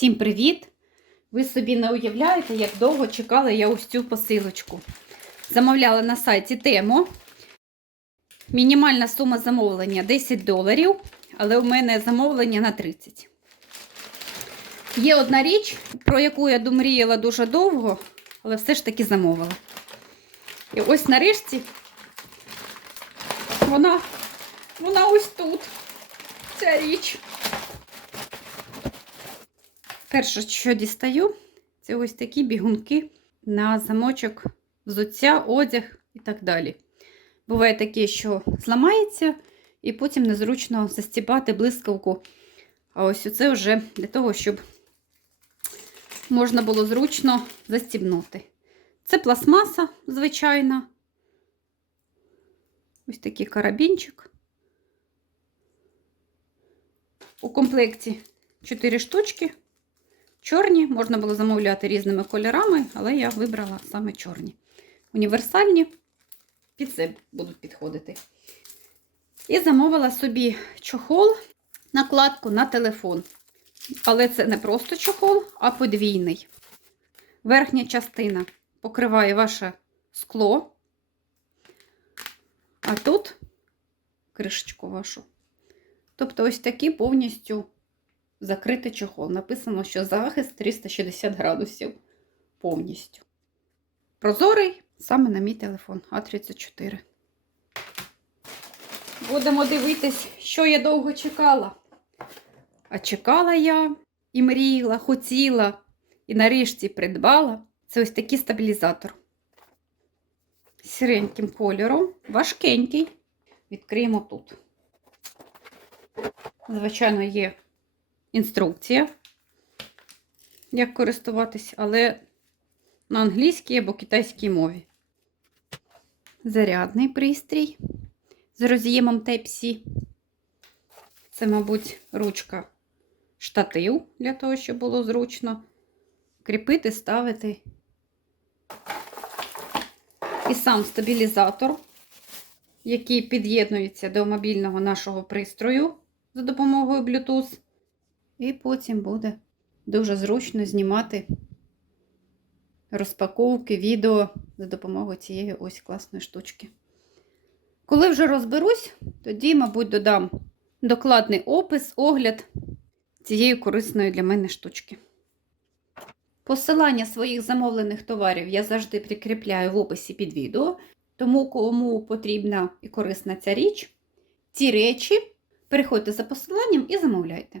Всім привіт! Ви собі не уявляєте, як довго чекала я ось цю посилочку. Замовляла на сайті Темо. Мінімальна сума замовлення 10 доларів, але у мене замовлення на 30. Є одна річ, про яку я домріяла дуже довго, але все ж таки замовила. І ось нарешті вона, вона ось тут. Ця річ. Перше, що дістаю, це ось такі бігунки на замочок взуття, одяг і так далі. Буває таке, що зламається, і потім незручно застібати блискавку. А ось оце вже для того, щоб можна було зручно застібнути. Це пластмаса, звичайна. Ось такий карабінчик. У комплекті 4 штучки. Чорні, можна було замовляти різними кольорами, але я вибрала саме чорні. Універсальні, під це будуть підходити. І замовила собі чохол, накладку на телефон. Але це не просто чохол, а подвійний. Верхня частина покриває ваше скло, а тут кришечку вашу. Тобто, ось такий повністю закритий чохол. Написано, що захист 360 градусів повністю. Прозорий саме на мій телефон А34. Будемо дивитись, що я довго чекала. А чекала я і мріяла, хотіла, і нарешті придбала. Це ось такий стабілізатор. Сіреньким кольором, важкенький. Відкриємо тут. Звичайно, є інструкція, як користуватись, але на англійській або китайській мові. Зарядний пристрій з роз'ємом Type-C. Це, мабуть, ручка штатив для того, щоб було зручно кріпити, ставити. І сам стабілізатор, який під'єднується до мобільного нашого пристрою за допомогою Bluetooth. І потім буде дуже зручно знімати розпаковки, відео за допомогою цієї ось класної штучки. Коли вже розберусь, тоді, мабуть, додам докладний опис, огляд цієї корисної для мене штучки. Посилання своїх замовлених товарів я завжди прикріпляю в описі під відео, тому кому потрібна і корисна ця річ, ці речі, переходьте за посиланням і замовляйте.